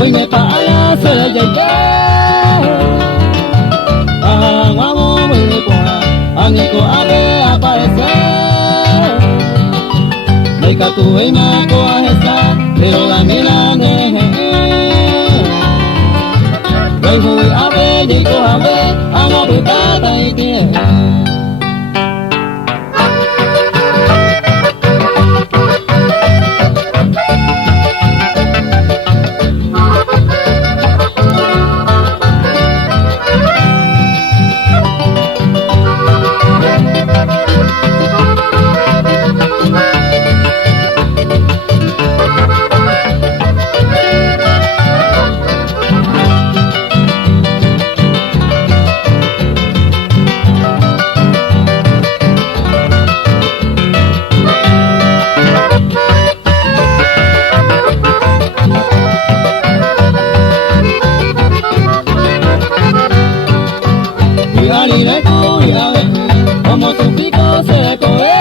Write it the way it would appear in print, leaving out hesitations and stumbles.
hoy me para se llegué. Vamos, voy a Nico a ver aparecer. Me catu y me coa pero la mira neje. Voy a ver, Nico a ver, amo putada y que. Como tu pico se coge.